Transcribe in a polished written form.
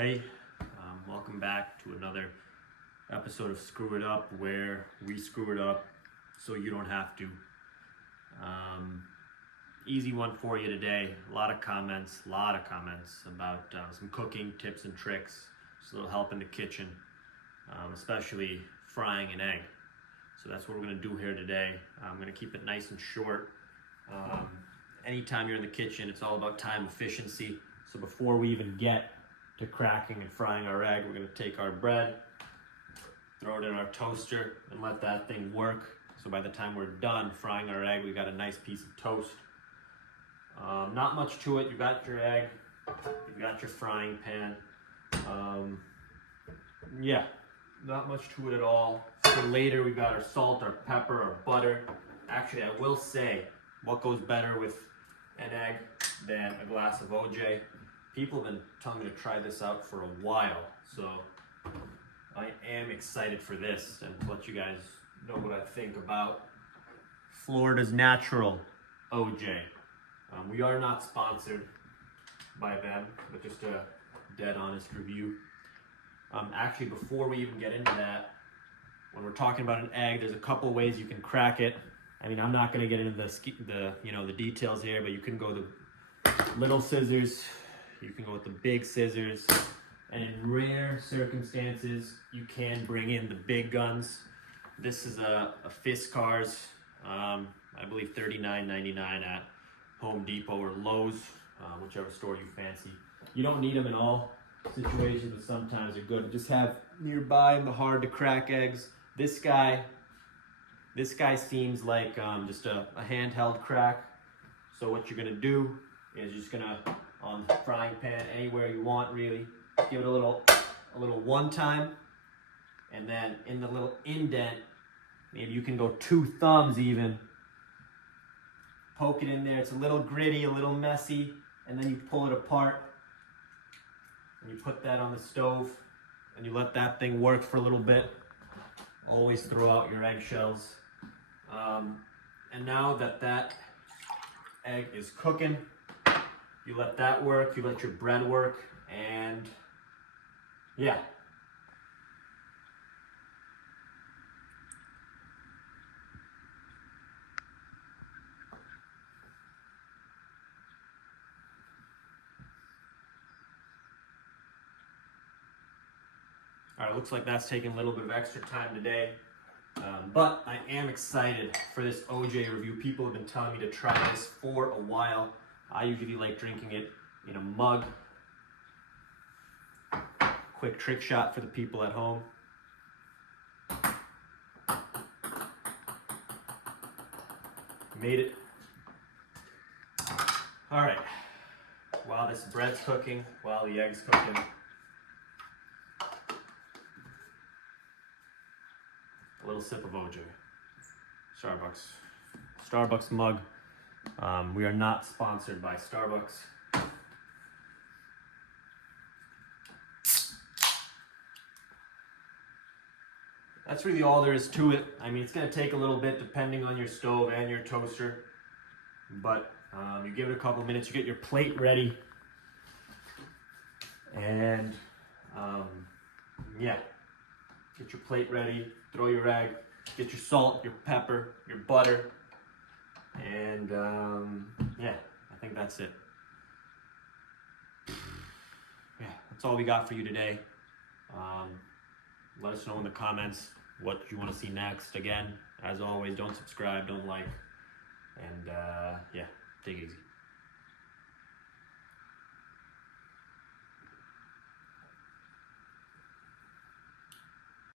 Hey, welcome back to another episode of Screw It Up, where we screw it up so you don't have to. Easy one for you today. A lot of comments about some cooking tips and tricks. Just a little help in the kitchen, especially frying an egg. So that's what we're going to do here today. I'm going to keep it nice and short. Anytime you're in the kitchen, it's all about time efficiency. So before we even get to cracking and frying our egg, we're going to take our bread, throw it in our toaster, and let that thing work. So by the time we're done frying our egg, we got a nice piece of toast. Not much to it. You got your egg, you got your frying pan. Yeah, not much to it at all. For later, we got our salt, our pepper, our butter. Actually, I will say, what goes better with an egg than a glass of OJ? People have been telling me to try this out for a while, so I am excited for this and to let you guys know what I think about Florida's Natural OJ. We are not sponsored by them, but just a dead honest review. Actually, before we even get into that, when we're talking about an egg, there's a couple ways you can crack it. I mean, I'm not going to get into the details here, but you can go the little scissors, you can go with the big scissors, and in rare circumstances, you can bring in the big guns. This is a Fiskars, I believe $39.99 at Home Depot or Lowe's, whichever store you fancy. You don't need them in all situations, but sometimes they're good to just have nearby in the hard to crack eggs. This guy seems like just a handheld crack. So what you're gonna do is you're just gonna, on the frying pan, anywhere you want really, give it a little one time, and then in the little indent, maybe you can go 2 thumbs even, poke it in there. It's a little gritty, a little messy, and then you pull it apart, and you put that on the stove, and you let that thing work for a little bit. Always throw out your eggshells. And now that egg is cooking, you let that work, you let your bread work, and yeah. All right, looks like that's taking a little bit of extra time today, but I am excited for this OJ review. People have been telling me to try this for a while. I usually like drinking it in a mug. Quick trick shot for the people at home. Made it. All right, while this bread's cooking, while the egg's cooking, a little sip of OJ. Starbucks mug. We are not sponsored by Starbucks. That's really all there is to it. I mean, it's going to take a little bit depending on your stove and your toaster, but you give it a couple minutes, you get your plate ready, and yeah, get your plate ready, throw your egg, get your salt, your pepper, your butter, and yeah, I think that's it. Yeah, that's all we got for you today. Let us know in the comments what you want to see next. Again, as always, don't subscribe, don't like, and yeah, take it easy.